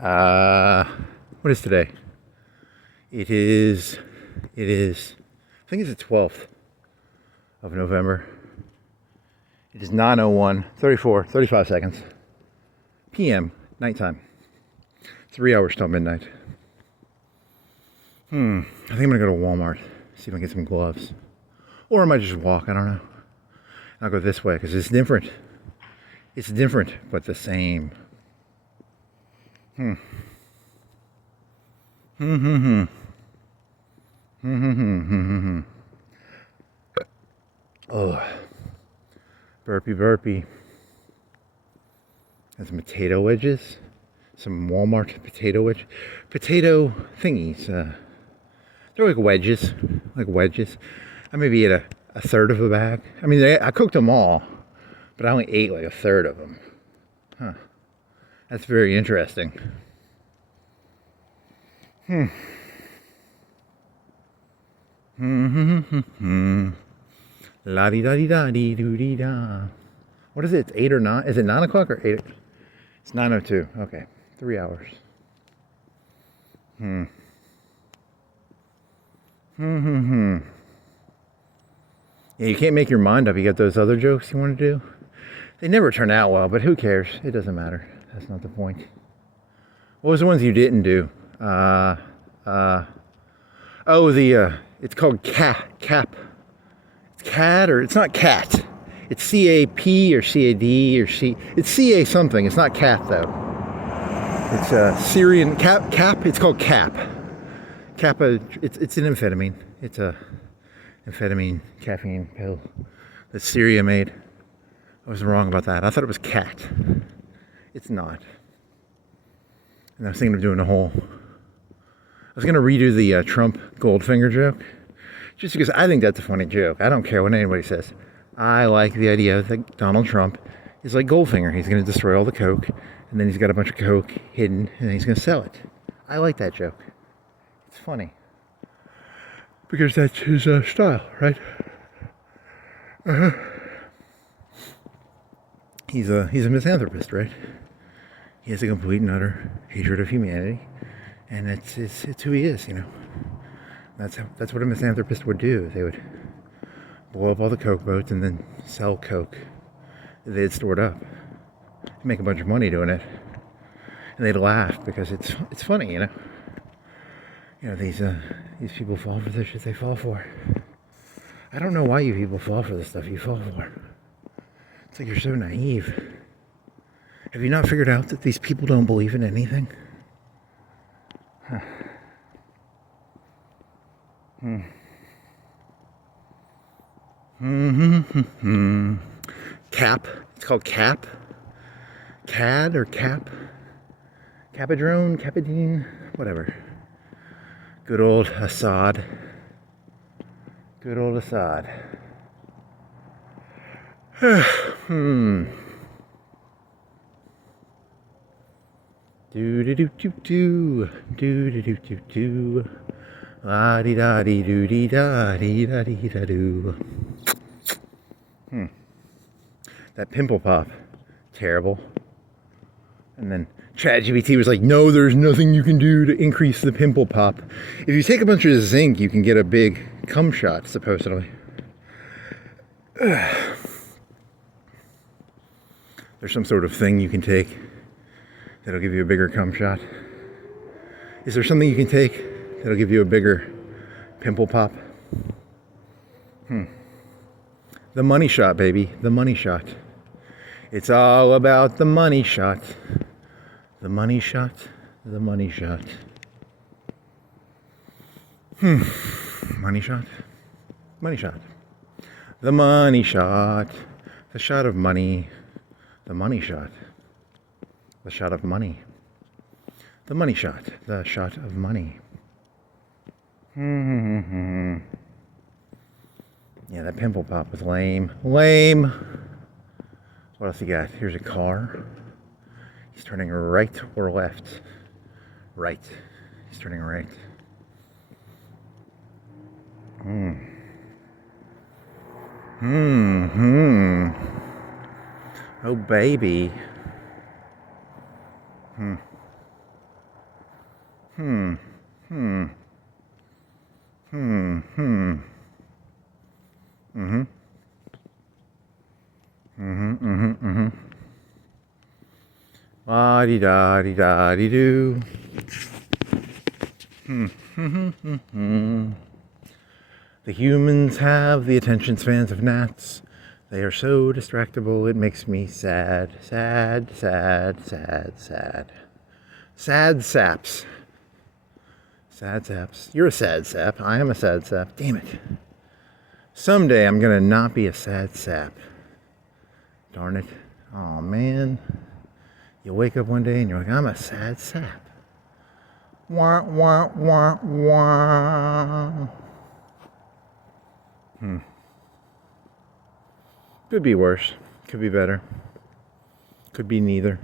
Uh, what is today? It is, I think it's the 12th of November. It is 9:01, 35 seconds. PM, nighttime. 3 hours till midnight. I think I'm gonna go to Walmart, see if I can get some gloves. Or I might just walk, I don't know. I'll go this way, because it's different. It's different, but the same. Oh, burpee. And some potato wedges. Some Walmart potato thingies. They're like wedges. I maybe ate a third of a bag. I mean, I cooked them all, but I only ate like a third of them. Huh. That's very interesting. La di da di da di doo di da. What is it? It's 8 or 9? Is it 9 o'clock or 8? It's 9:02. Okay, 3 hours. Yeah, you can't make your mind up. You got those other jokes you want to do. They never turn out well, but who cares? It doesn't matter. That's not the point. What was the ones you didn't do? It's called cap. It's cat, or it's not cat. It's CAP or CAD or C. It's CA something. It's not cat though. It's Syrian cap. It's called cap. Kappa. It's an amphetamine. It's a amphetamine caffeine pill that Syria made. I was wrong about that. I thought it was cat. It's not. And I was thinking of doing a whole. I was going to redo the Trump-Goldfinger joke, just because I think that's a funny joke. I don't care what anybody says. I like the idea that Donald Trump is like Goldfinger. He's going to destroy all the coke, and then he's got a bunch of coke hidden, and then he's going to sell it. I like that joke. It's funny. Because that's his style, right? He's a misanthropist, right? He has a complete and utter hatred of humanity, and it's who he is, you know. That's what a misanthropist would do. They would blow up all the coke boats and then sell coke that they'd stored up, make a bunch of money doing it, and they'd laugh because it's funny, you know. You know, these people fall for the shit they fall for. I don't know why you people fall for the stuff you fall for. It's like you're so naive. Have you not figured out that these people don't believe in anything? Huh. Cap. It's called cap. Cad or cap. Capadrone, Capadine, whatever. Good old Assad. Good old Assad. Do do do do do do do do do do. La di da di do di da di da di da do. That pimple pop, terrible. And then ChatGPT was like, no, there's nothing you can do to increase the pimple pop. If you take a bunch of zinc, you can get a big cum shot, supposedly. There's some sort of thing you can take that'll give you a bigger cum shot. Is there something you can take that'll give you a bigger pimple pop? The money shot, baby. The money shot. It's all about the money shot. The money shot. The money shot. Money shot. Money shot. The money shot. The shot of money. The money shot. The shot of money. The money shot. The shot of money. Yeah, that pimple pop was lame. Lame. What else you got? Here's a car. He's turning right or left? Right. He's turning right. Oh, baby. Hmm. Hmm. Hmm. Hmm. Mm-hmm. Mm-hmm. Mm-hmm. Mm-hmm. La-di-da-di-da-di-doo. Hmm. Hmm. The humans have the attention spans of gnats. They are so distractible, it makes me sad. Sad, sad, sad, sad. Sad saps. Sad saps. You're a sad sap. I am a sad sap. Damn it. Someday I'm gonna not be a sad sap. Darn it. Oh man. You wake up one day and you're like, I'm a sad sap. Wah, wah, wah, wah. Could be worse. Could be better. Could be neither.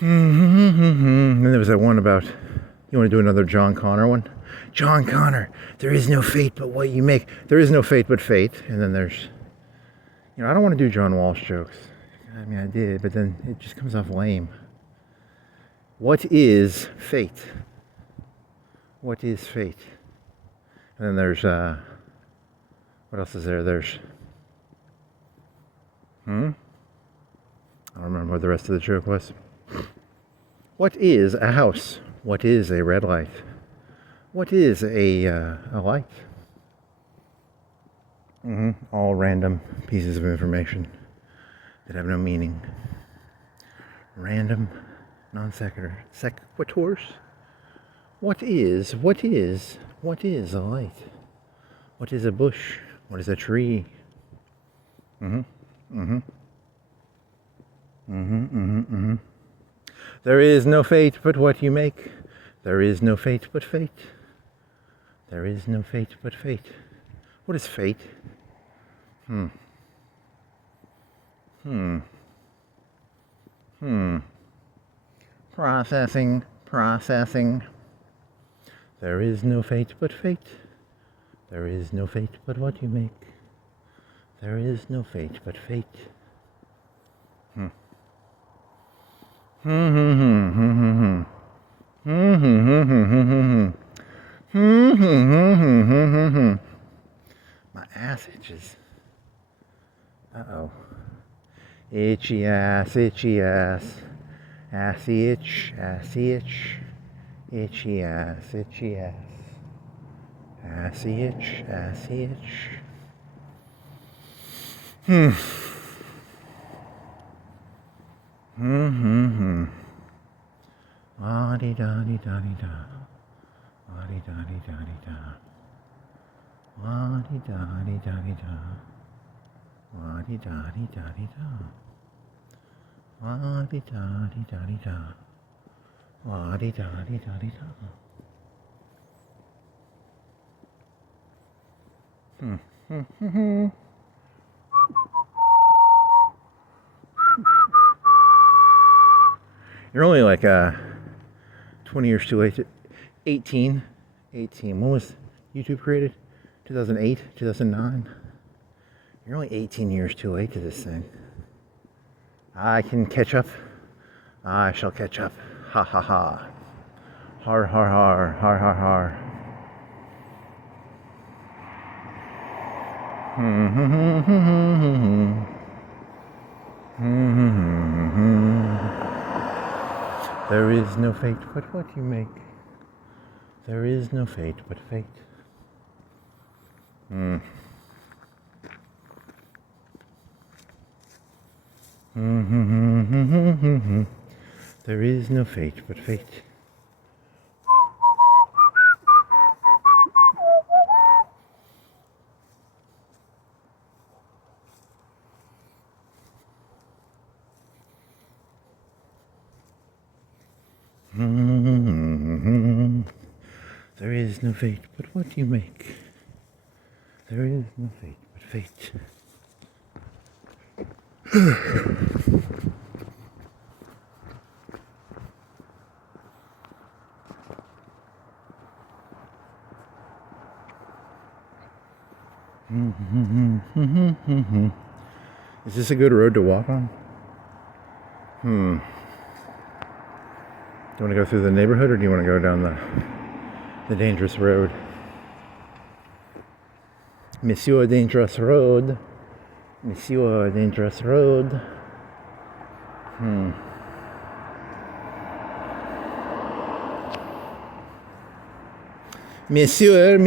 And there was that one about, you want to do another John Connor one? John Connor, there is no fate but what you make. There is no fate but fate. And then there's, I don't want to do John Walsh jokes. I mean, I did, but then it just comes off lame. What is fate? What is fate? And then there's, what else is there? There's, I don't remember what the rest of the joke was. What is a house? What is a red light? What is a light? All random pieces of information that have no meaning. Random, non sequiturs. What is a light? What is a bush? What is a tree? There is no fate but what you make. There is no fate but fate. There is no fate but fate. What is fate? Processing. There is no fate but fate. There is no fate but what you make. There is no fate but fate. My ass itches. Uh-oh. Itchy ass, itchy ass. Assy itch, assy itch. Itchy ass, itchy ass. Assy itch, assy itch. La-di-da-di-da-di-da. La-di-da-di-da-di-da. La-di-da-di-da-di-da. La-di-da-di-da-di-da. La-di-da-di-da-di-da. La-di-da-di-da-di-da. You're only like 20 years too late. 18. When was YouTube created? 2008, 2009. You're only 18 years too late to this thing. I can catch up. I shall catch up. Ha ha ha. Har har har. Har har har. There is no fate but what you make. There is no fate but fate. There is no fate but fate. There is no fate but what you make. There is no fate but fate. Is this a good road to walk on? you want to go through the neighborhood, or do you want to go down the dangerous road? Monsieur Dangerous Road. Monsieur Dangerous Road. Monsieur.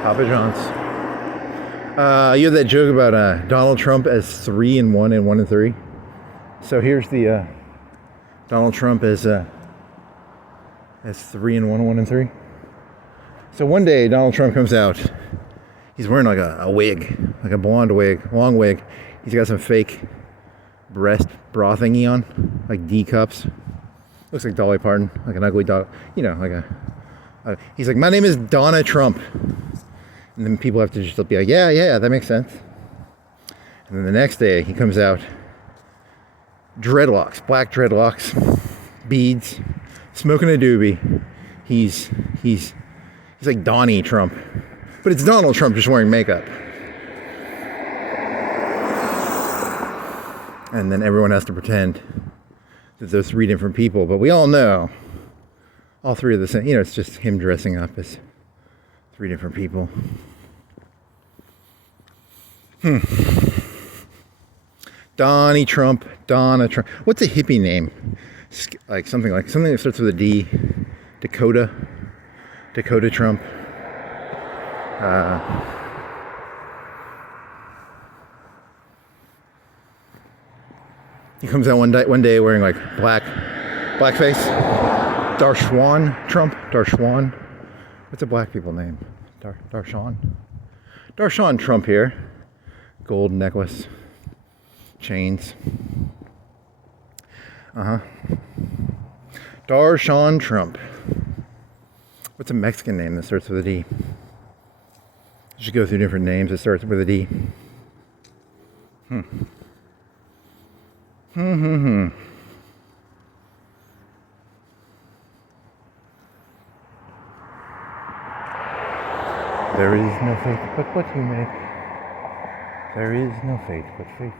Papa John's. You had that joke about Donald Trump as 3 and 1 and 1 and 3. So here's the Donald Trump as 3 and 1 and 1 and 3. So one day Donald Trump comes out. He's wearing like a wig, like a blonde wig, long wig. He's got some fake breast bra thingy on, like D cups. Looks like Dolly Parton, like an ugly dog. You know, like he's like, my name is Donna Trump. And then people have to just be like, yeah, that makes sense. And then the next day he comes out, dreadlocks, black dreadlocks, beads, smoking a doobie. He's like Donnie Trump, but it's Donald Trump just wearing makeup. And then everyone has to pretend that they're 3 different people, but we all know all 3 are the same. You know, it's just him dressing up as 3 different people. Donnie Trump, Donna Trump. What's a hippie name? Like something that starts with a D. Dakota Trump. He comes out one day wearing like blackface. Darshan Trump. Darshan. What's a black people name? Darshan Trump here. Gold necklace. Chains. Darshan Trump. What's a Mexican name that starts with a D? You should go through different names that starts with a D. There is no fate but what you make. There is no fate but fate.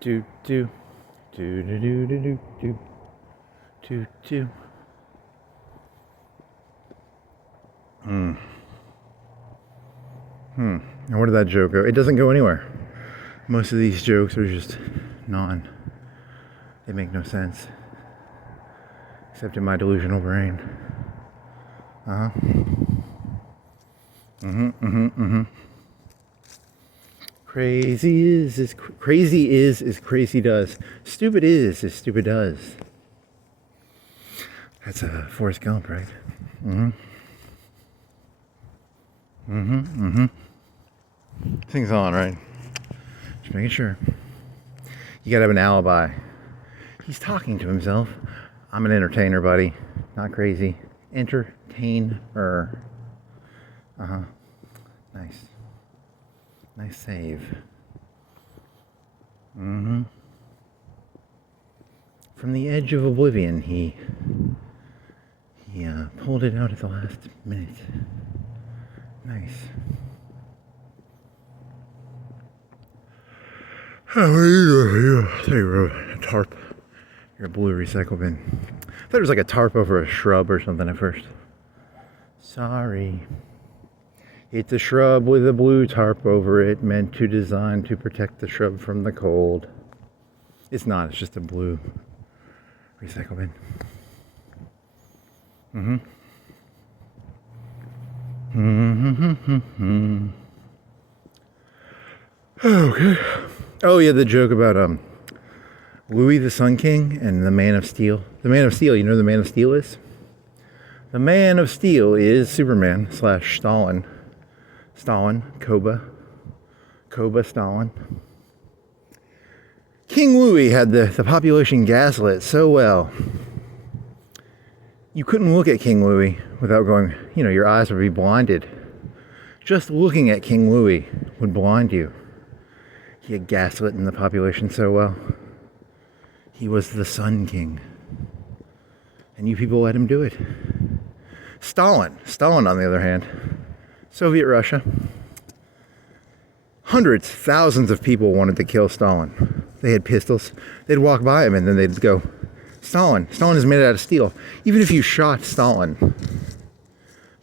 Do do do do do do do do do. And where did that joke go? It doesn't go anywhere. Most of these jokes are just they make no sense. Except in my delusional brain. Crazy is as crazy does. Stupid is as stupid does. That's a Forrest Gump, right? Thing's on, right? Just making sure. You gotta have an alibi. He's talking to himself. I'm an entertainer, buddy. Not crazy. Entertainer. Nice. Nice save. From the edge of oblivion, he pulled it out at the last minute. Nice. Oh, I thought you wrote a tarp. Your blue recycle bin. I thought it was like a tarp over a shrub or something at first. Sorry. It's a shrub with a blue tarp over it, meant to design to protect the shrub from the cold. It's not, it's just a blue recycle bin. Okay. Oh yeah, the joke about Louis the Sun King and the Man of Steel. The Man of Steel, you know who the Man of Steel is? The Man of Steel is Superman / Stalin. Koba Stalin. King Louis had the population gaslit so well. You couldn't look at King Louis without going, your eyes would be blinded. Just looking at King Louis would blind you. He had gaslit the population so well. He was the Sun King. And you people let him do it. Stalin, on the other hand, Soviet Russia. Hundreds, thousands of people wanted to kill Stalin. They had pistols. They'd walk by him and then they'd go, Stalin is made out of steel. Even if you shot Stalin,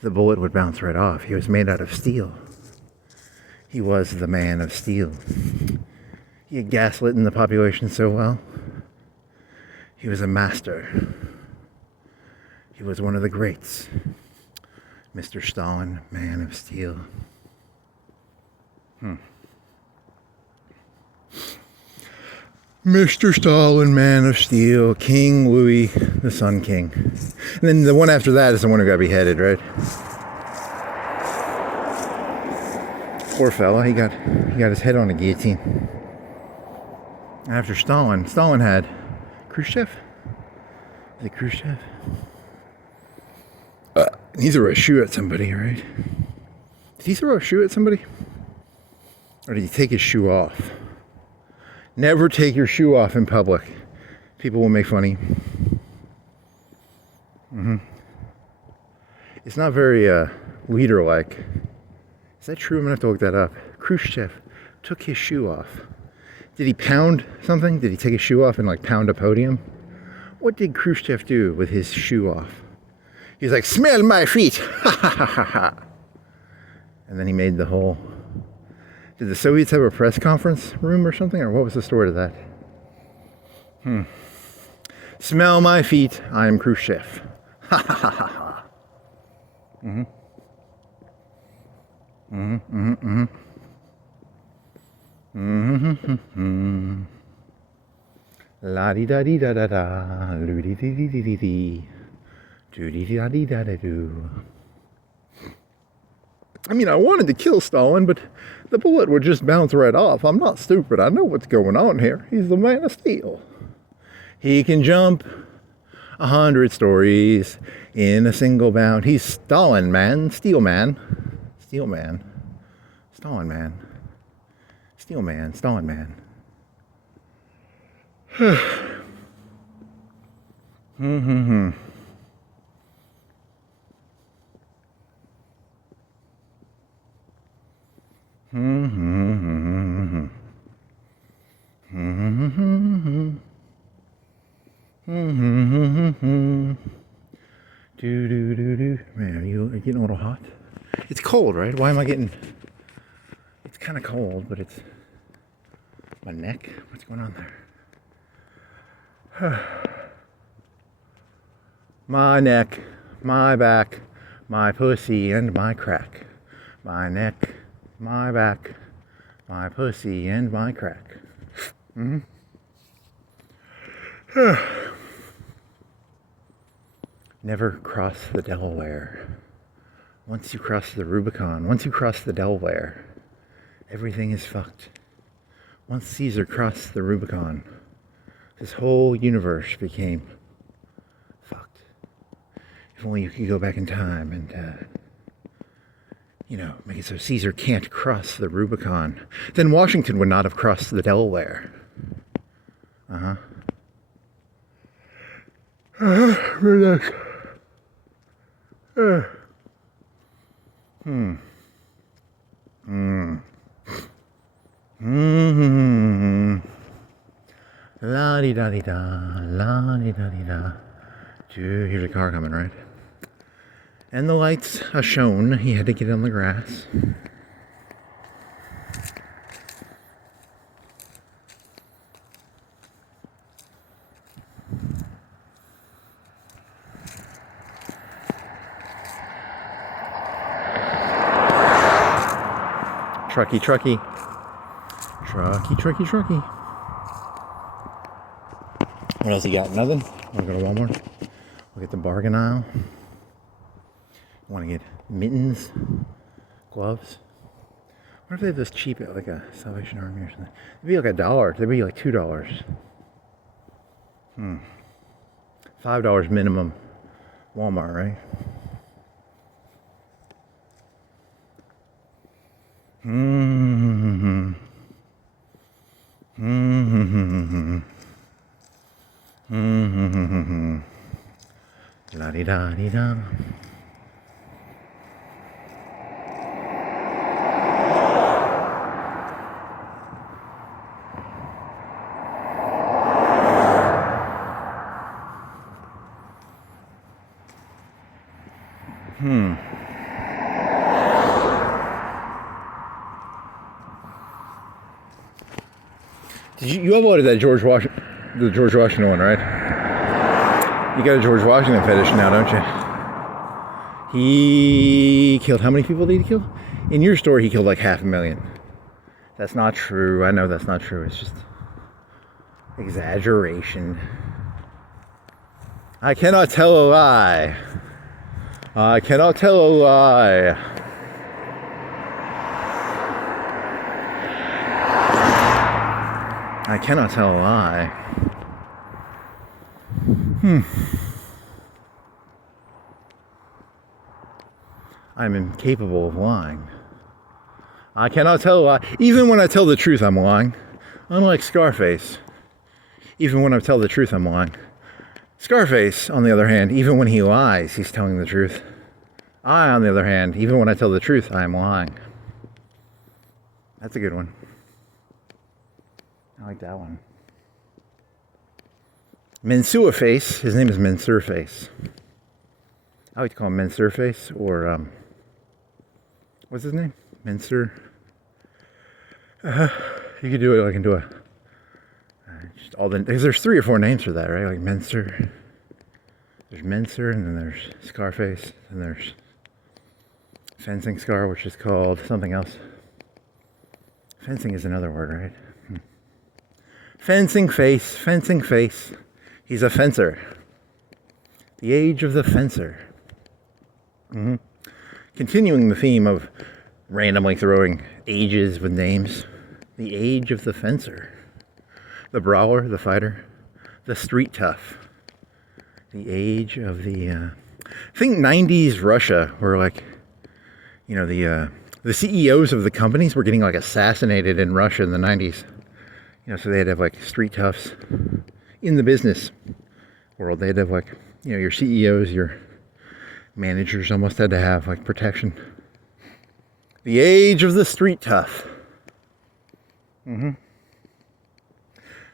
the bullet would bounce right off. He was made out of steel. He was the man of steel. He had gaslit the population so well. He was a master. He was one of the greats. Mr. Stalin, man of steel. Mr. Stalin, man of steel, King Louis, the Sun King. And then the one after that is the one who got beheaded, right? Poor fella, he got his head on a guillotine. After Stalin had Khrushchev. Is it Khrushchev? He threw a shoe at somebody, right? Did he throw a shoe at somebody? Or did he take his shoe off? Never take your shoe off in public. People will make fun of you. It's not very leader-like. Is that true? I'm going to have to look that up. Khrushchev took his shoe off. Did he pound something? Did he take his shoe off and like pound a podium? What did Khrushchev do with his shoe off? He's like, smell my feet! Ha ha ha ha ha! And then he made the whole... Did the Soviets have a press conference room or something? Or what was the story to that? Smell my feet, I am Khrushchev. Ha ha ha ha ha. La di da di da da da, lu di di di di di di, do di da di da da do. I mean, I wanted to kill Stalin, but the bullet would just bounce right off. I'm not stupid. I know what's going on here. He's the man of steel. He can jump 100 stories in a single bound. He's Stalin, man. Steel man. Steel man. Stalin, man. Steel man. Stalin, man. Man, are you getting a little hot? It's cold, right? Why am I getting... It's kind of cold, but it's... My neck? What's going on there? My neck, my back, my pussy, and my crack. My neck, my back, my pussy, and my crack. Never cross the Delaware. Once you cross the Rubicon, once you cross the Delaware, everything is fucked. Once Caesar crossed the Rubicon, this whole universe became fucked. If only you could go back in time and, make it so Caesar can't cross the Rubicon. Then Washington would not have crossed the Delaware. Relax. La di da di da, la di da di da. Here's a car coming, right? And the lights are shown. He had to get on the grass. Trucky, trucky. Trucky, trucky, trucky. What else you got? Nothing? Wanna go to Walmart? We'll get the bargain aisle. Want to get mittens, gloves. What if they have this cheap at like a Salvation Army or something? It'd be like $1. They'd be like $2. $5 minimum. Walmart, right? La-di-da-di-da. You uploaded that the George Washington one, right? You got a George Washington fetish now, don't you? He killed, how many people did he kill? In your story, he killed like 500,000. That's not true. I know that's not true. It's just exaggeration. I cannot tell a lie. I cannot tell a lie. I cannot tell a lie. I'm incapable of lying. I cannot tell a lie. Even when I tell the truth, I'm lying. Unlike Scarface. Even when I tell the truth, I'm lying. Scarface, on the other hand, even when he lies, he's telling the truth. I, on the other hand, even when I tell the truth, I am lying. That's a good one. I like that one. Mensua Face. His name is Mensur Face. I like to call him Mensur Face, or what's his name? Mensur. You could do it like into a. Just all the. Because there's 3 or 4 names for that, right? Like Mensur. There's Mensur, and then there's Scarface, and there's Fencing Scar, which is called something else. Fencing is another word, right? Fencing Face, Fencing Face. He's a fencer. The age of the fencer. Continuing the theme of randomly throwing ages with names. The age of the fencer. The brawler, the fighter. The street tough. The age of the... I think 90s Russia were like, you know, the CEOs of the companies were getting like assassinated in Russia in the 90s. You know, so they'd have like street toughs in the business world. They'd have like, you know, your CEOs, your managers almost had to have like protection. The age of the street tough.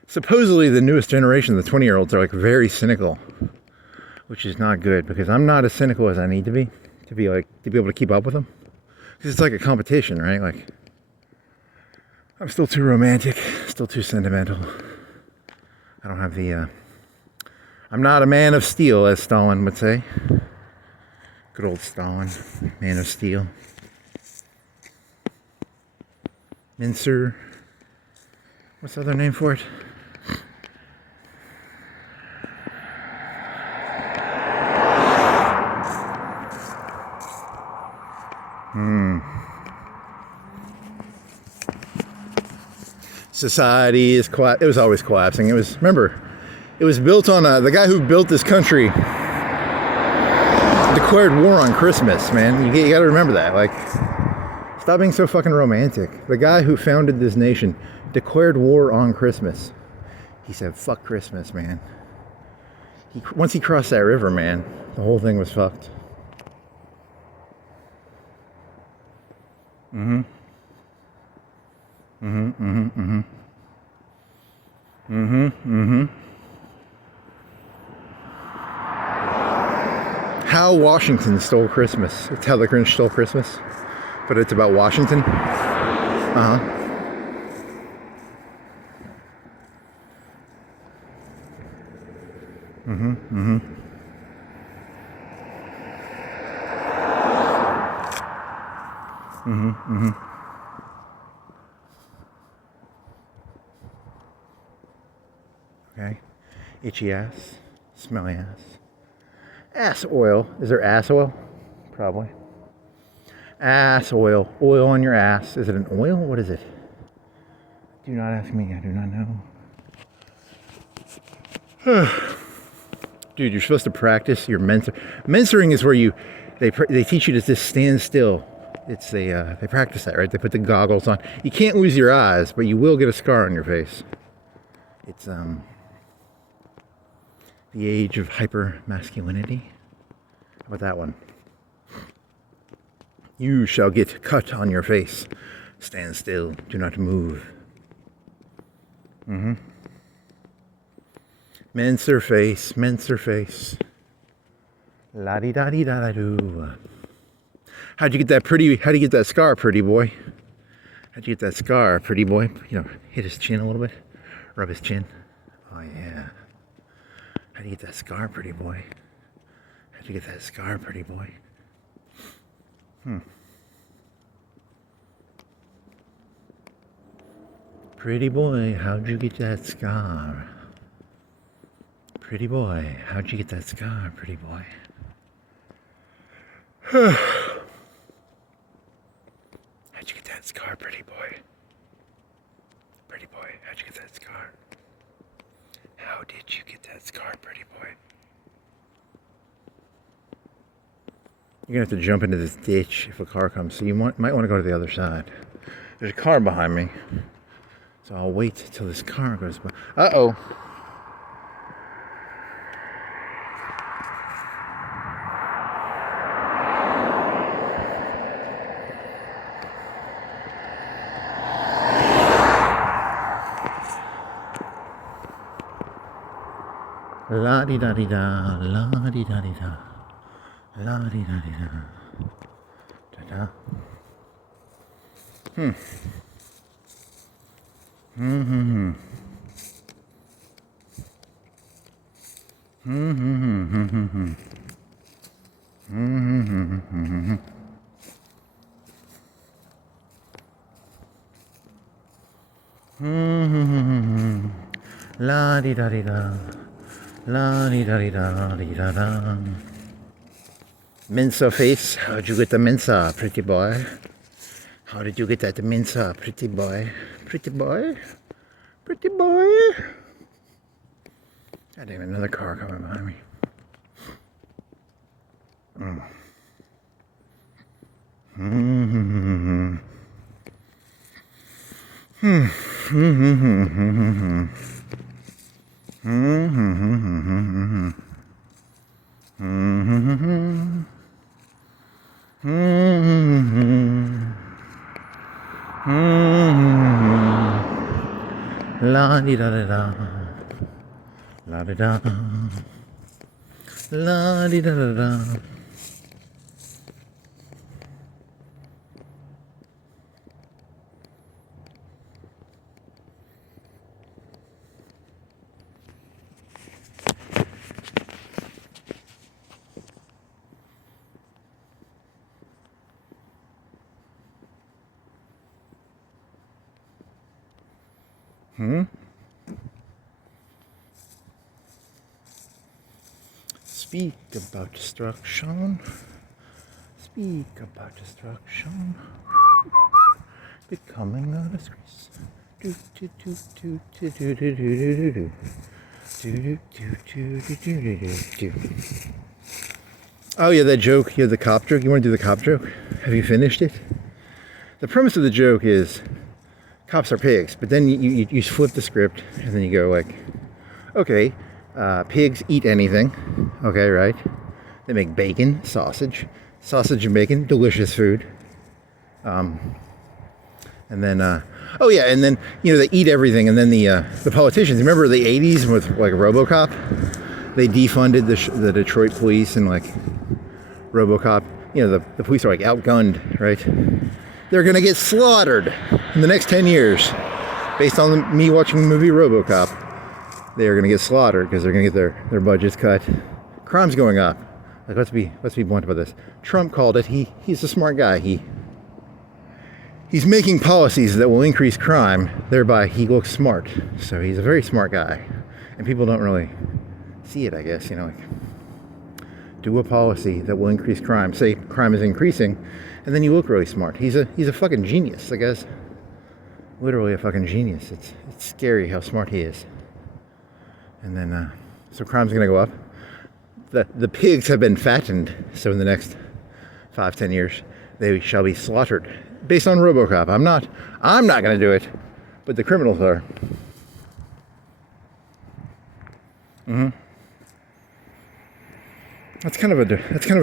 Supposedly the newest generation, the 20-year-olds, are like very cynical, which is not good because I'm not as cynical as I need to be able to keep up with them. Because it's like a competition, right? Like, I'm still too romantic, still too sentimental. I don't have the, I'm not a man of steel, as Stalin would say. Good old Stalin, man of steel. Mincer. What's the other name for it? Society is it was always collapsing. It was, remember, it was built on the guy who built this country declared war on Christmas, man. You got to remember that. Like, stop being so fucking romantic. The guy who founded this nation declared war on Christmas. He said, fuck Christmas, man. Once he crossed that river, man, the whole thing was fucked. How Washington stole Christmas. It's how the Grinch stole Christmas. But it's about Washington. Okay. Itchy ass. Smelly ass. Ass oil. Is there ass oil? Probably. Ass oil. Oil on your ass. Is it an oil? What is it? Do not ask me. I do not know. Dude, you're supposed to practice your mentoring is where they teach you to just stand still. It's they practice that, right? They put the goggles on. You can't lose your eyes, but you will get a scar on your face. It's the age of hyper masculinity. about that one? You shall get cut on your face. Stand still. Do not move. Mincer face. Mincer face. La-di-da-di-da-da-doo. How'd you get that pretty? How'd you get that scar, pretty boy? How'd you get that scar, pretty boy? You know, hit his chin a little bit. Rub his chin. Oh, yeah. How'd you get that scar, pretty boy? How'd you get that scar, pretty boy? Pretty boy, how'd you get that scar? Pretty boy, how'd you get that scar, pretty boy? How'd you get that scar, pretty boy? Pretty boy, how'd you get that scar? How did you get that scar, pretty boy? You're gonna have to jump into this ditch if a car comes, so you might want to go to the other side. There's a car behind me, so I'll wait till this car goes by. Uh-oh. La-di-da-di-da, la-di-da-di-da, la-di-da-di-da, da-da. La-di-da-di-da. La-di-da-di-da-di-da-da. Mensa face, how'd you get the mensa, pretty boy? How did you get that mensa, pretty boy? Pretty boy? Pretty boy? God damn it, another car coming behind me. La di da da da, la di da, la di da da da. Speak about destruction. Speak about destruction. Becoming a disgrace. Do do do do do do do do do do. Do do do do do do do do. Oh yeah, that joke. Yeah, the cop joke. You want to do the cop joke? Have you finished it? The premise of the joke is cops are pigs, but then you flip the script and then you go like, okay, pigs eat anything, okay, right? They make bacon, sausage and bacon, delicious food. And then, oh yeah, and then, you know, they eat everything, and then the politicians, remember the 80s with like RoboCop? They defunded the Detroit police, and like RoboCop, you know, the police are like outgunned, right? They're gonna get slaughtered in the next 10 years. Based on me watching the movie RoboCop, they are gonna get slaughtered because they're gonna get their budgets cut. Crime's going up. Like, let's be blunt about this. Trump called it. He's a smart guy. He's making policies that will increase crime, thereby he looks smart. So he's a very smart guy. And people don't really see it, I guess, you know, like, do a policy that will increase crime. Say crime is increasing, and then you look really smart. He's a fucking genius, I guess. Literally a fucking genius. It's scary how smart he is. And then, so crime's gonna go up. The pigs have been fattened, so in the next 5-10 years, they shall be slaughtered. Based on RoboCop. I'm not gonna do it, but the criminals are. That's kind of a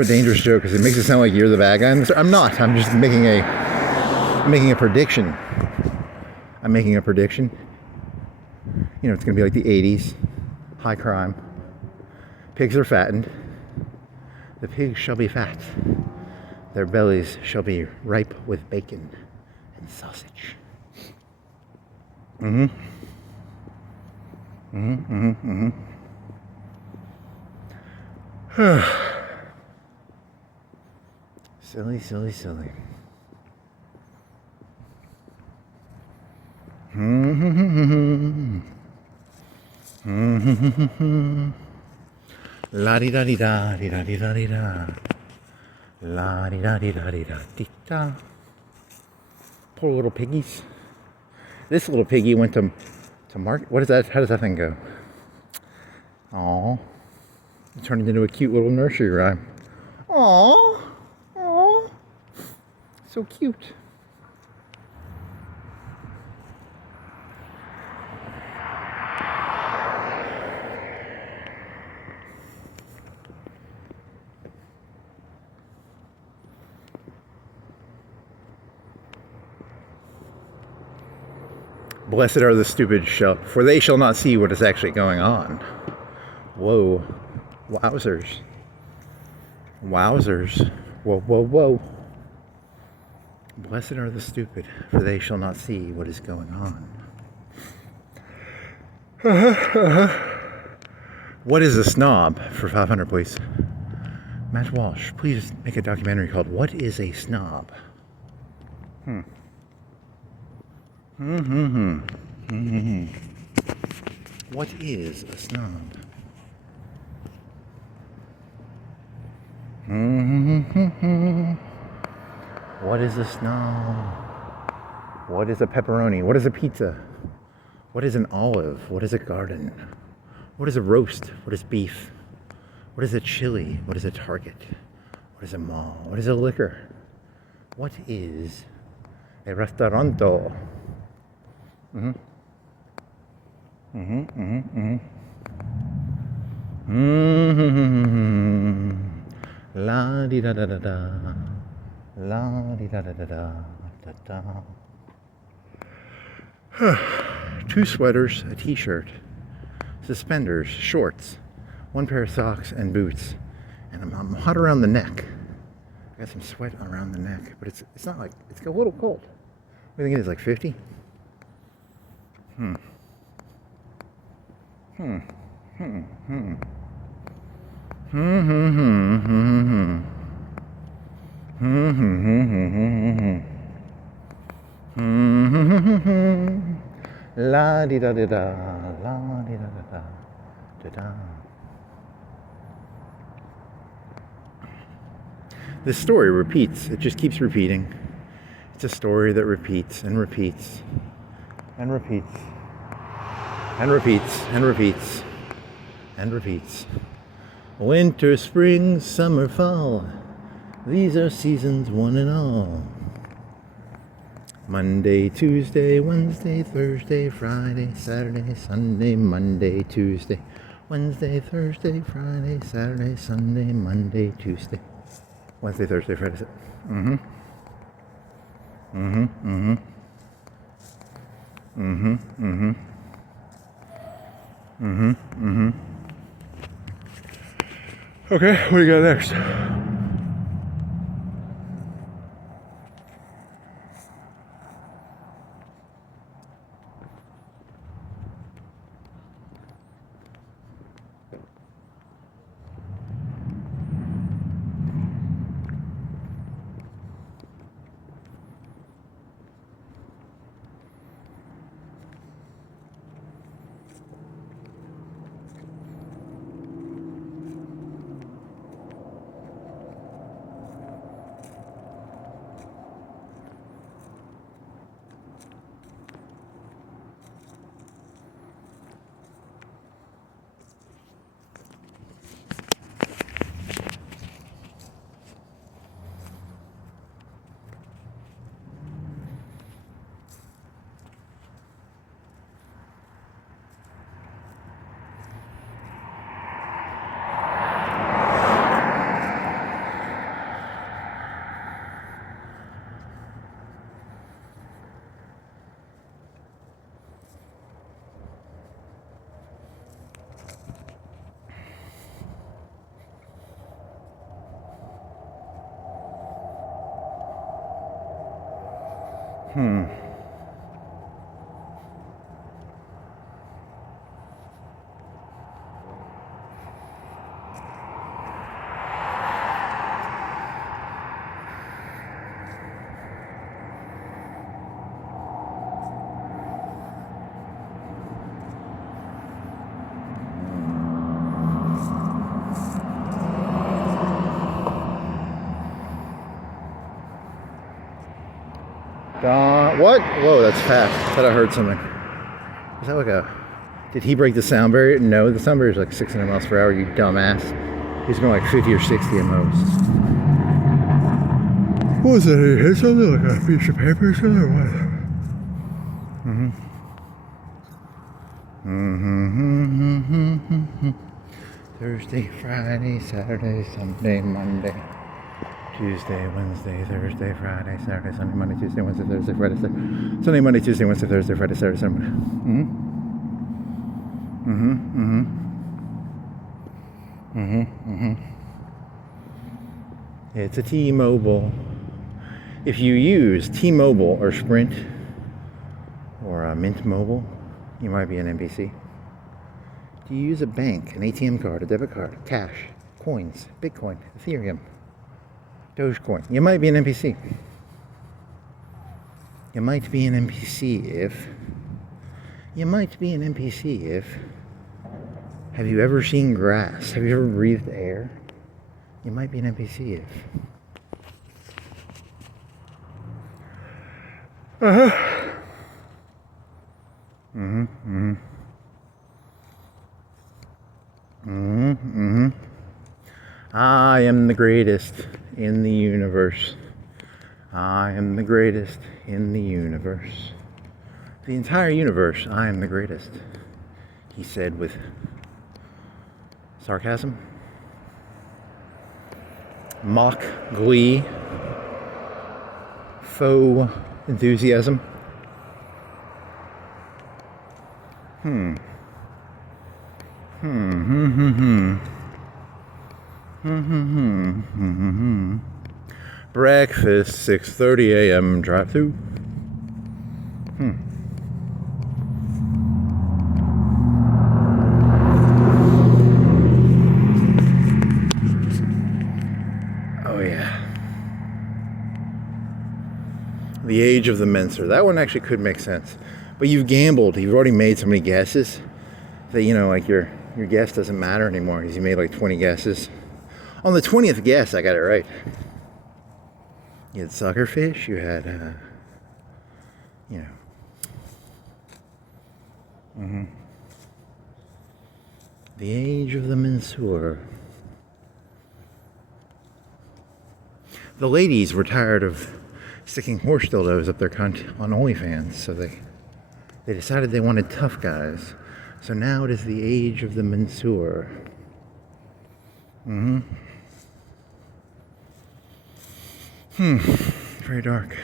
dangerous joke because it makes it sound like you're the bad guy. I'm not. I'm just making a prediction. I'm making a prediction. You know, it's going to be like the 80s, high crime. Pigs are fattened. The pigs shall be fat. Their bellies shall be ripe with bacon and sausage. Silly, silly, silly. La di da di da di da di da di da. La di da di da di da di da. Poor little piggies. This little piggy went to market. What is that? How does that thing go? Aww. It turned into a cute little nursery rhyme. Aww. Aww. So cute. Blessed are the stupid, for they shall not see what is actually going on. Whoa. Wowzers. Wowzers. Whoa, whoa, whoa. Blessed are the stupid, for they shall not see what is going on. What is a snob? For 500, please. Matt Walsh, please make a documentary called What is a Snob? What is a snob? What is a snob? What is a pepperoni? What is a pizza? What is an olive? What is a garden? What is a roast? What is beef? What is a chili? What is a Target? What is a mall? What is a liquor? What is a restauranto? La di da da da da. La di da da da da da da. 2 sweaters, a t-shirt, suspenders, shorts, 1 pair of socks and boots, and I'm hot around the neck. I got some sweat around the neck, but it's not like, it's a little cold. What do you think it is, like 50? La di da di da, la di da da da, da da. This story repeats. It just keeps repeating. It's a story that repeats and repeats and repeats and repeats and repeats and repeats. Winter, spring, summer, fall. These are seasons one and all. Monday, Tuesday, Wednesday, Thursday, Friday, Saturday, Sunday, Monday, Tuesday, Wednesday, Thursday, Friday, Saturday, Sunday, Monday, Tuesday. Wednesday, Thursday, Friday, Saturday. Okay, what do you got next? What? Whoa, that's fast. I thought I heard something. Is that like a... Did he break the sound barrier? No, the sound barrier is like 600 miles per hour, you dumbass. He's going like 50 or 60 at most. What was that? He hit something? Like a piece of paper or something, or what? Thursday, Friday, Saturday, Sunday, Monday, Tuesday, Wednesday, Thursday, Friday, Saturday, Sunday, Monday, Tuesday, Wednesday, Thursday, Friday, Sunday, Monday, Tuesday, Wednesday, Thursday, Friday, Saturday, Sunday, Monday. It's a T-Mobile. If you use T-Mobile or Sprint or Mint Mobile, you might be an NPC. Do you use a bank, an ATM card, a debit card, cash, coins, Bitcoin, Ethereum, Dogecoin? You might be an NPC. You might be an NPC if... Have you ever seen grass? Have you ever breathed air? You might be an NPC if... I am the greatest in the universe. I am the greatest in the universe. The entire universe, I am the greatest. He said with sarcasm, mock glee, faux enthusiasm. Breakfast, 6:30 a.m. drive-through. Oh yeah. The age of the mincer. That one actually could make sense. But you've gambled. You've already made so many guesses that, you know, like your guess doesn't matter anymore because you made like 20 guesses. On the 20th guess, I got it right. You had suckerfish, you had, the age of the Mansour. The ladies were tired of sticking horse dildos up their cunt on OnlyFans, so they decided they wanted tough guys. So now it is the age of the Mansour. Very dark.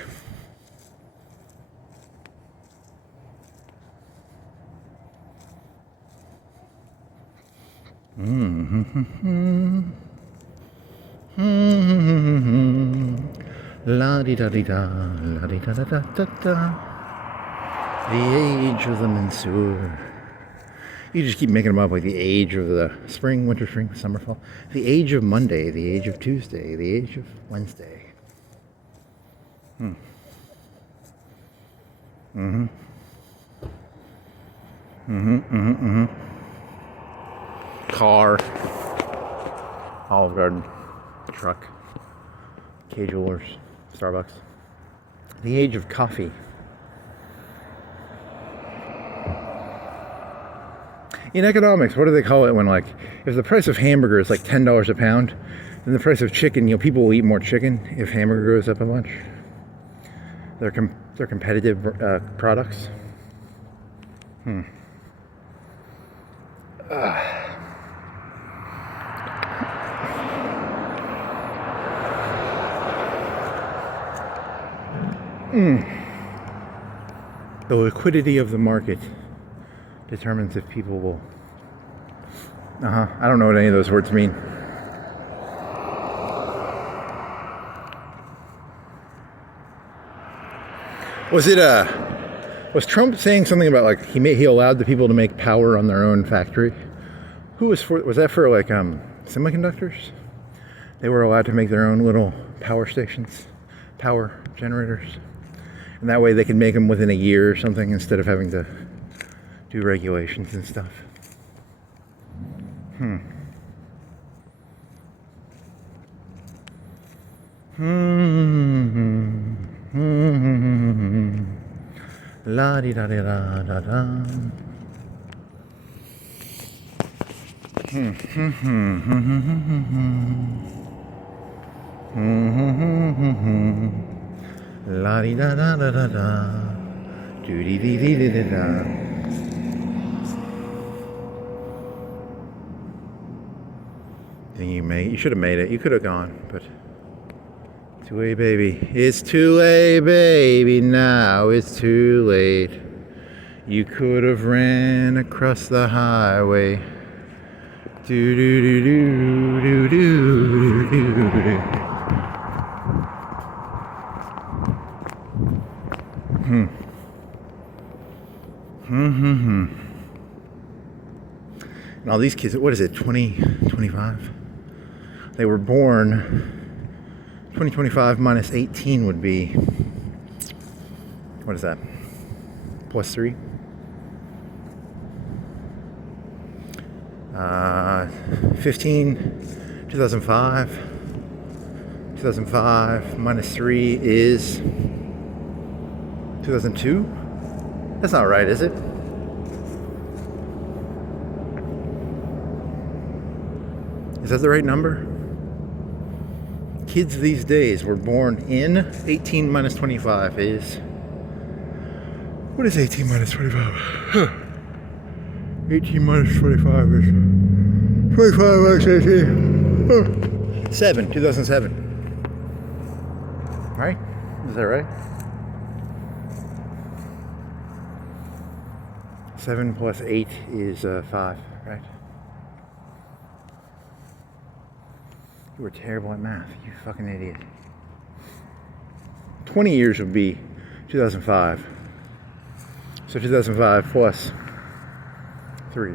La di da di da, la di da da da da da. The age of the Mansour. You just keep making them up, like the age of the spring, winter, spring, summer, fall. The age of Monday, the age of Tuesday, the age of Wednesday. Car. Olive Garden. Truck. K Jewelers. Starbucks. The age of coffee. In economics, what do they call it when, like, if the price of hamburger is like $10 a pound, then the price of chicken, you know, people will eat more chicken if hamburger goes up a bunch. They're competitive products. The liquidity of the market determines if people will... I don't know what any of those words mean. Was Trump saying something about like he allowed the people to make power on their own factory? Was that for like semiconductors? They were allowed to make their own little power stations, power generators, and that way they could make them within a year or something instead of having to do regulations and stuff. La di da di da da da. La di da da da da da. Do di di di di da. You should have made it. You could have gone, but too late, baby. It's too late, baby. Now it's too late. You could have ran across the highway. Do do do do do do do do. And all these kids, what is it, 2025? They were born, 2025 minus 18 would be, what is that, plus 3? 15, 2005. 2005 minus 3 is 2002? That's not right, is it? Is that the right number? Kids these days were born in 18 minus 25 is... What is 18 minus 25? 18 minus 25 is... 25 minus 18. 2007. Right? Is that right? 7 plus 8 is 5, right? You were terrible at math, you fucking idiot. 20 years would be 2005. So 2005 plus 3.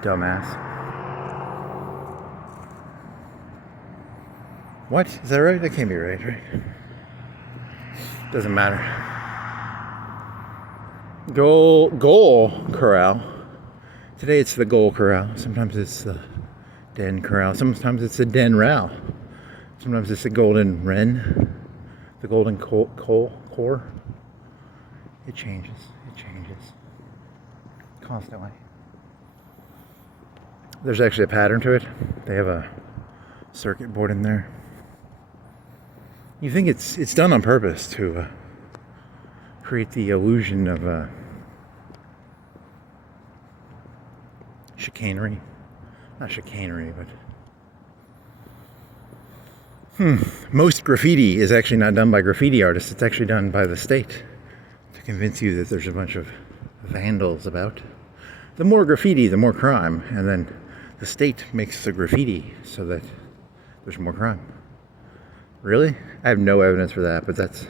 Dumbass. What? Is that right? That can't be right, right? Doesn't matter. Goal corral. Today it's the goal corral. Sometimes it's the den corral. Sometimes it's the den row. Sometimes it's the golden wren. The golden core. It changes. It changes. Constantly. There's actually a pattern to it. They have a circuit board in there. You think it's done on purpose to create the illusion of chicanery. Not chicanery, but... Most graffiti is actually not done by graffiti artists. It's actually done by the state to convince you that there's a bunch of vandals about. The more graffiti, the more crime. And then the state makes the graffiti so that there's more crime. Really? I have no evidence for that, but that's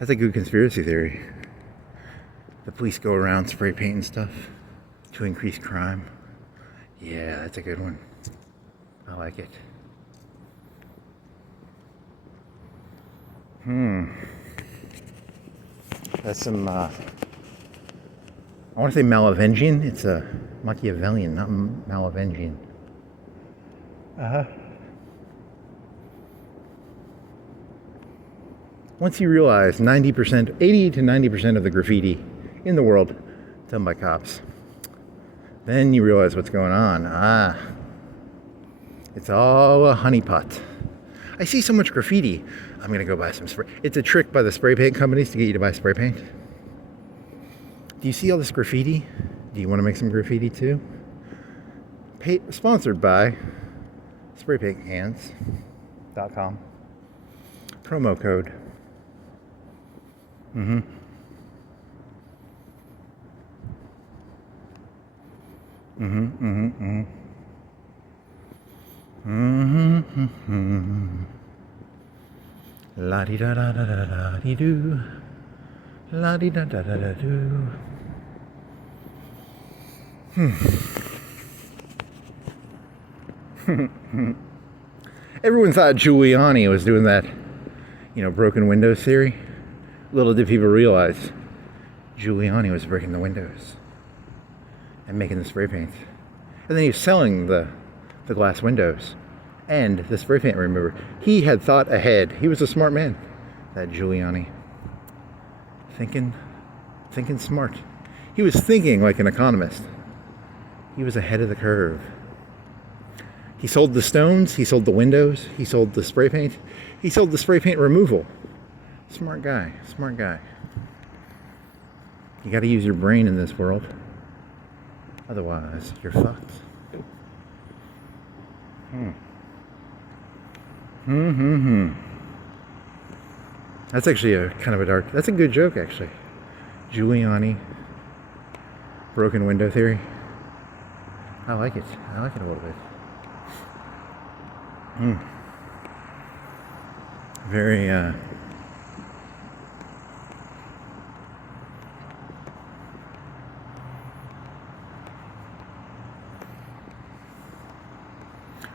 a good conspiracy theory. The police go around spray painting stuff to increase crime. Yeah, that's a good one. I like it. That's some, I want to say Malavengian. It's a Machiavellian, not Malavengian. Once you realize 80 to 90% of the graffiti in the world done by cops, then you realize what's going on. It's all a honeypot. I see so much graffiti. I'm going to go buy some spray. It's a trick by the spray paint companies to get you to buy spray paint. Do you see all this graffiti? Do you want to make some graffiti too? Sponsored by spraypainthands.com. Promo code. La di da da da da da di do. La di da da da da do. Everyone thought Giuliani was doing that, broken windows theory. Little did people realize Giuliani was breaking the windows and making the spray paint. And then he was selling the glass windows and the spray paint remover. He had thought ahead. He was a smart man, that Giuliani. Thinking smart. He was thinking like an economist. He was ahead of the curve. He sold the stones, he sold the windows, he sold the spray paint, he sold the spray paint removal. Smart guy, smart guy. You gotta use your brain in this world. Otherwise, you're fucked. That's actually that's a good joke, actually. Giuliani, broken window theory. I like it a little bit. Very,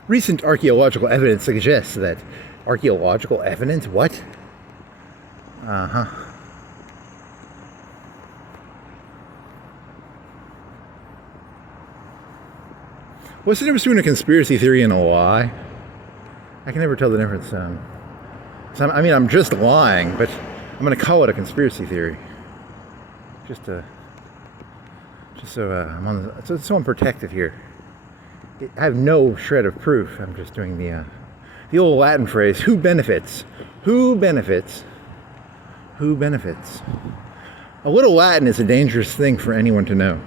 recent archaeological evidence suggests that archaeological evidence? What? What's the difference between a conspiracy theory and a lie? I can never tell the difference. So I'm just lying, but I'm going to call it a conspiracy theory. So I'm protected here. I have no shred of proof. I'm just doing the old Latin phrase: "Who benefits? Who benefits? Who benefits?" A little Latin is a dangerous thing for anyone to know.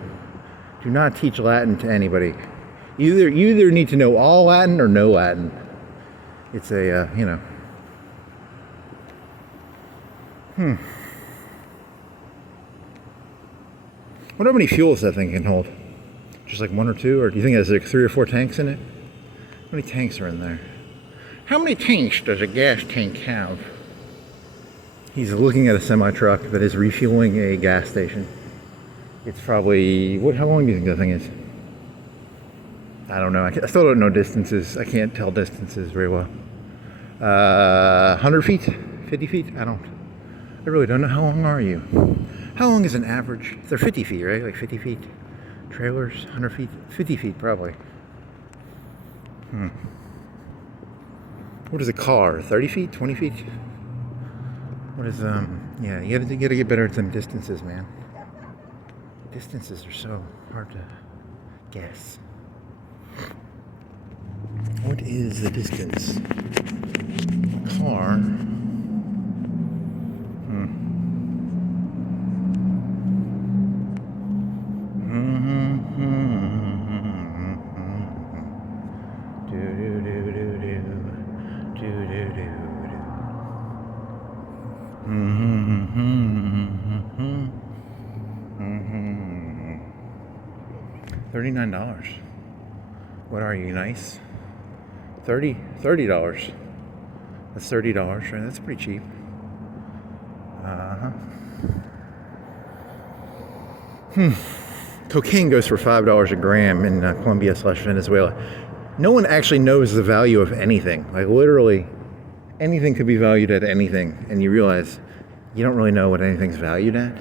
Do not teach Latin to anybody. You either need to know all Latin or no Latin. It's a, Wonder how many fuels that thing can hold. Just like one or two? Or do you think it has like 3 or 4 tanks in it? How many tanks are in there? How many tanks does a gas tank have? He's looking at a semi-truck that is refueling a gas station. It's probably, how long do you think that thing is? I don't know. I still don't know distances. I can't tell distances very well. 100 feet? 50 feet? I really don't know. How long are you? How long is an average? They're 50 feet, right? Like 50 feet. Trailers, 100 feet? 50 feet, probably. What is a car? 30 feet? 20 feet? What is, yeah, you gotta get better at some distances, man. Distances are so hard to guess. What is the distance? Car. $39. What are you, nice? $30. That's $30, right? That's pretty cheap. Cocaine goes for $5 a gram in Colombia/Venezuela. No one actually knows the value of anything. Like literally, anything could be valued at anything, and you realize you don't really know what anything's valued at.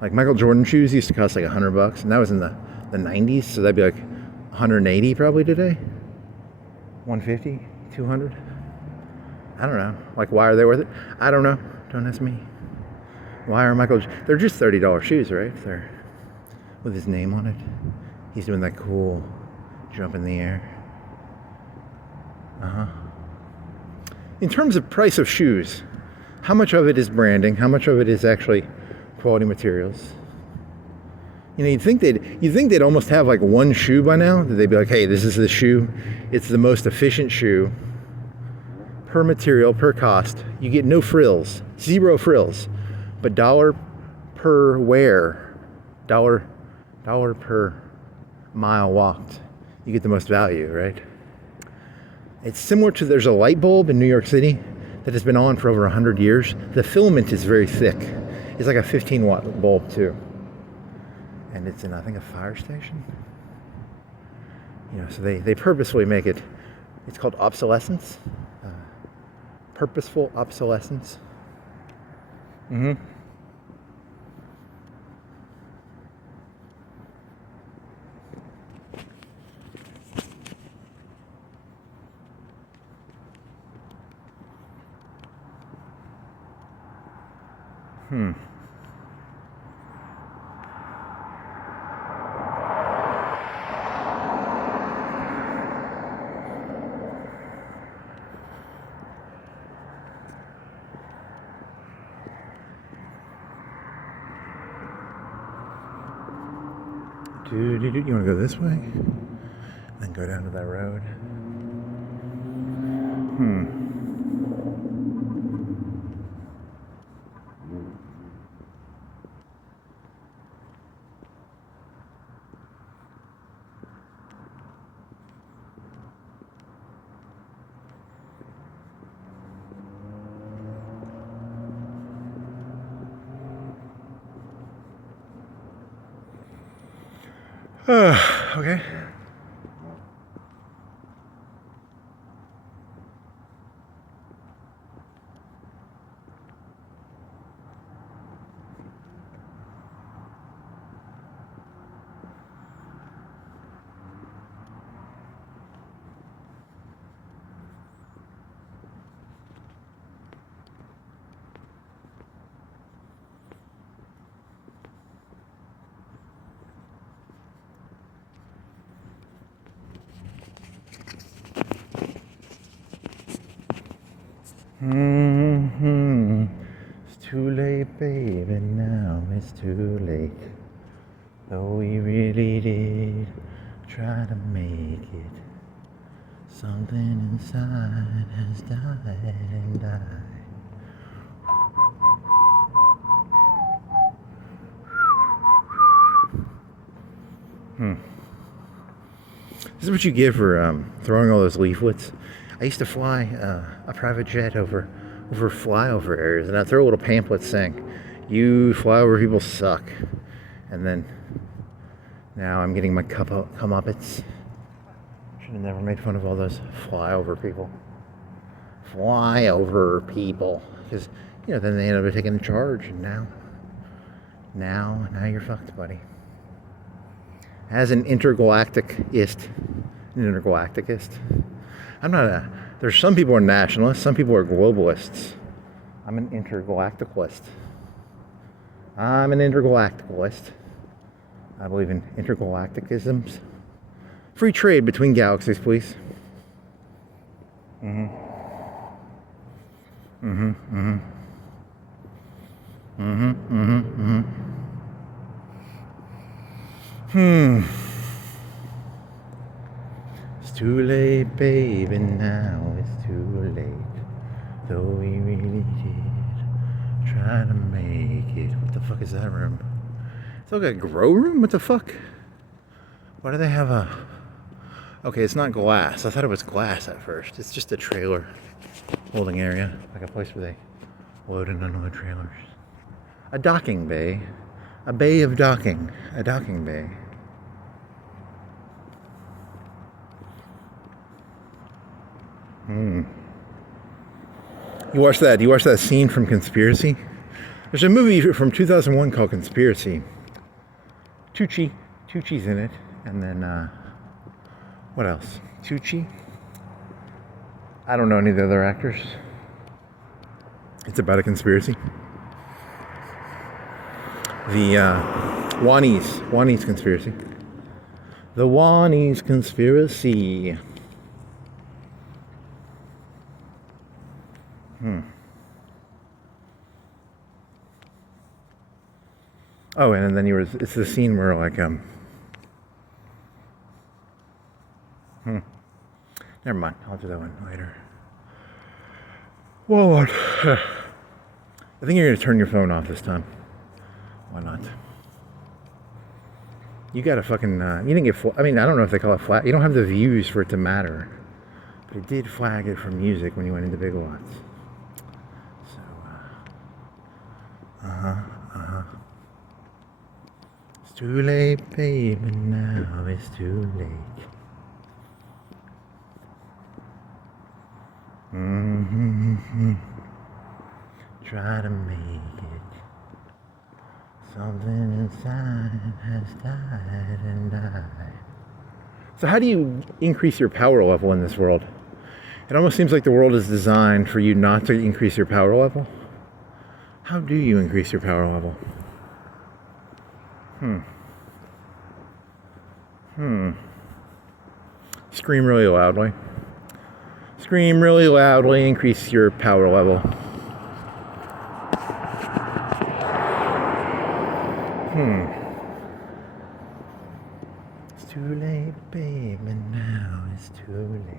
Like Michael Jordan shoes used to cost like $100, and that was in the 90s, so that'd be like 180 probably today. 150, 200. I don't know. Like, why are they worth it? I don't know. Don't ask me. Why are they're just $30 shoes, right? They're with his name on it. He's doing that cool jump in the air. In terms of price of shoes, how much of it is branding? How much of it is actually quality materials? You'd think they'd almost have like one shoe by now. That they'd be like, hey, this is the shoe. It's the most efficient shoe. Per material, per cost. You get no frills. 0 frills. But dollar per wear. Dollar per mile walked. You get the most value, right? It's similar to, there's a light bulb in New York City that has been on for over 100 years. The filament is very thick. It's like a 15-watt bulb too. And it's in, I think, a fire station. You know, so they purposefully make it, it's called obsolescence. Purposeful obsolescence. Mm-hmm. You want to go this way? Then go down to that road? Okay. It's too late, baby, now it's too late. Though we really did try to make it, something inside has died and died. This is what you get for throwing all those leaflets. I used to fly a private jet over flyover areas, and I'd throw a little pamphlet saying, "You flyover people suck." And then now I'm getting my comeuppance. Should have never made fun of all those flyover people. Flyover people, because then they end up taking charge, and now you're fucked, buddy. As an intergalacticist, I'm not a. There's some people are nationalists, some people are globalists. I'm an intergalacticalist. I believe in intergalacticisms. Free trade between galaxies, please. It's too late, baby, now it's too late. Though we really did try to make it. What the fuck is that room? It's like a grow room? What the fuck? Why do they have a... Okay, it's not glass. I thought it was glass at first. It's just a trailer holding area. Like a place where they load and unload trailers. A docking bay. A bay of docking. A docking bay. You watch that scene from Conspiracy? There's a movie from 2001 called Conspiracy. Tucci's in it. And then, what else? Tucci? I don't know any of the other actors. It's about a conspiracy. The Wani's conspiracy. The Wani's conspiracy. Oh, and then it's the scene where like never mind, I'll do that one later. Whoa, I think you're gonna turn your phone off this time. Why not? You got a fucking you didn't get I mean, I don't know if they call it flag. You don't have the views for it to matter. But it did flag it for music when you went into Big Lots. It's too late, baby, now it's too late. Try to make it. Something inside has died and died. So how do you increase your power level in this world? It almost seems like the world is designed for you not to increase your power level. How do you increase your power level? Scream really loudly. Scream really loudly, increase your power level. It's too late, baby, now it's too late.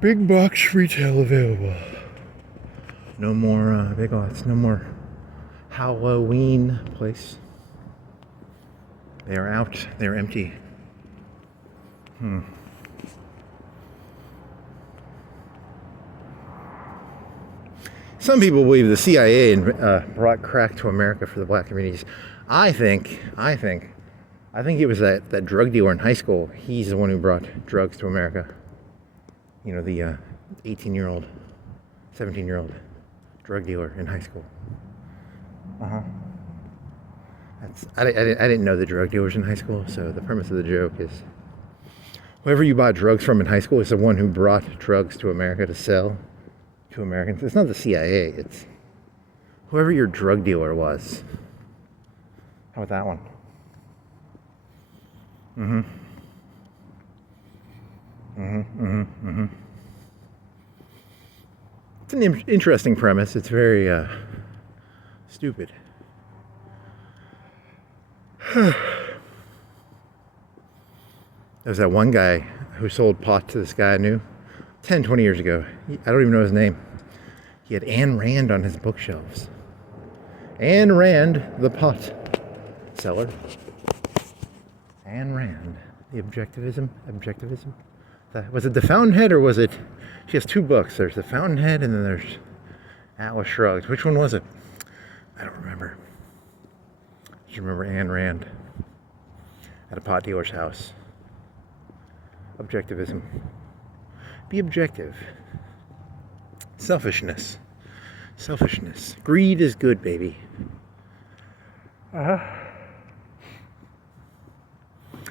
Big box retail available. No more Big Lots, no more Halloween place. They are out, they are empty. Some people believe the CIA brought crack to America for the black communities. I think it was that drug dealer in high school. He's the one who brought drugs to America. You know, the 18-year-old, 17-year-old drug dealer in high school. I didn't know the drug dealers in high school, so the premise of the joke is whoever you bought drugs from in high school is the one who brought drugs to America to sell to Americans. It's not the CIA, it's whoever your drug dealer was. How about that one? It's an interesting premise. It's very stupid. There was that one guy who sold pot to this guy I knew 10, 20 years ago. I don't even know his name. He had Ayn Rand on his bookshelves. Ayn Rand, the pot seller. Ayn Rand, the objectivism. Was it The Fountainhead or was it? She has two books. There's The Fountainhead and then there's Atlas Shrugged. Which one was it? I don't remember. I just remember Ayn Rand at a pot dealer's house. Objectivism. Be objective. Selfishness. Greed is good, baby.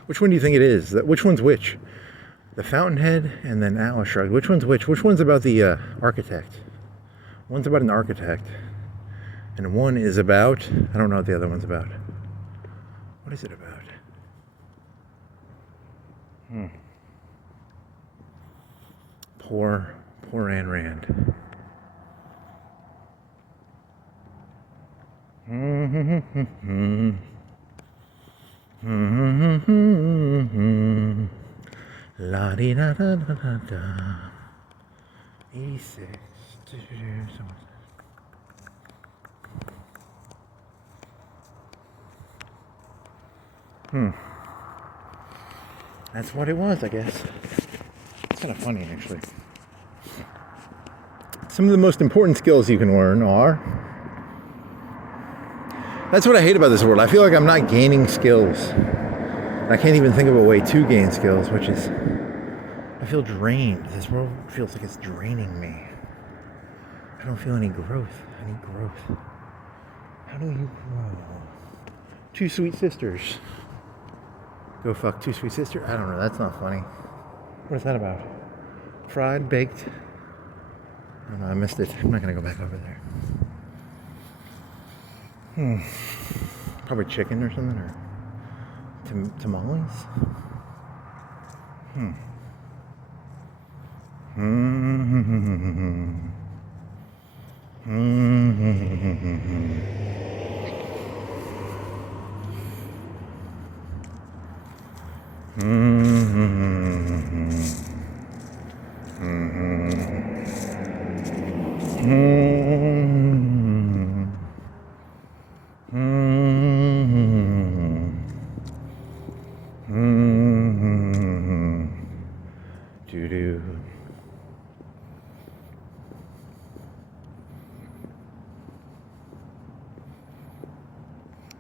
Which one do you think it is? Which one's which? The Fountainhead and then Atlas Shrugged. Which one's which? Which one's about the architect? One's about an architect. And one is about... I don't know what the other one's about. What is it about? Poor Ayn Rand. La di da da da da da. 86. That's what it was, I guess. It's kind of funny, actually. Some of the most important skills you can learn are... That's what I hate about this world. I feel like I'm not gaining skills. I can't even think of a way to gain skills, which is... I feel drained. This world feels like it's draining me. I don't feel any growth. I need growth. How do you grow? Two sweet sisters. Go fuck two sweet sisters? I don't know. That's not funny. What is that about? Fried, baked? I don't know. I missed it. I'm not going to go back over there. Probably chicken or something, or tamales?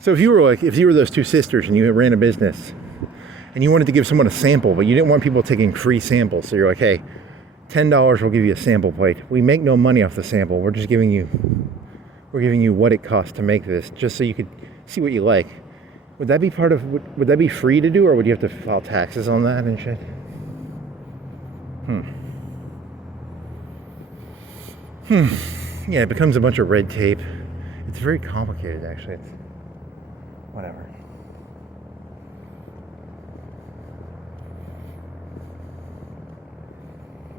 So if you were those two sisters and you ran a business and you wanted to give someone a sample, but you didn't want people taking free samples, so you're like, hey, $10 we'll give you a sample plate. We make no money off the sample. We're giving you what it costs to make this, just so you could see what you like. Would that be would that be free to do, or would you have to file taxes on that and shit? Yeah, it becomes a bunch of red tape. It's very complicated, actually. It's whatever.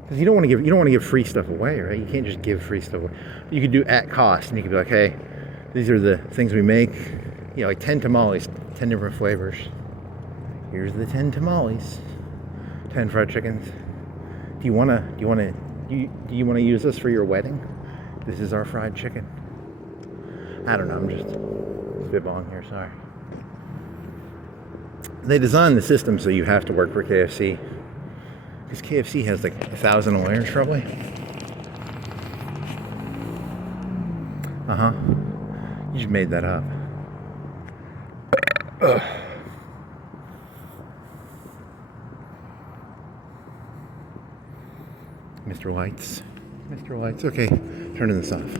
Because you don't want to give free stuff away, right? You can't just give free stuff away. You could do at cost, and you could be like, hey, these are the things we make. You know, like 10 tamales, 10 different flavors. Here's the 10 tamales, 10 fried chickens. Do you want to use this for your wedding? This is our fried chicken. I don't know. I'm just spitballing here. Sorry. They designed the system so you have to work for KFC. Because KFC has like 1,000 lawyers, probably. You just made that up. Mr. Lights. Okay, turning this off.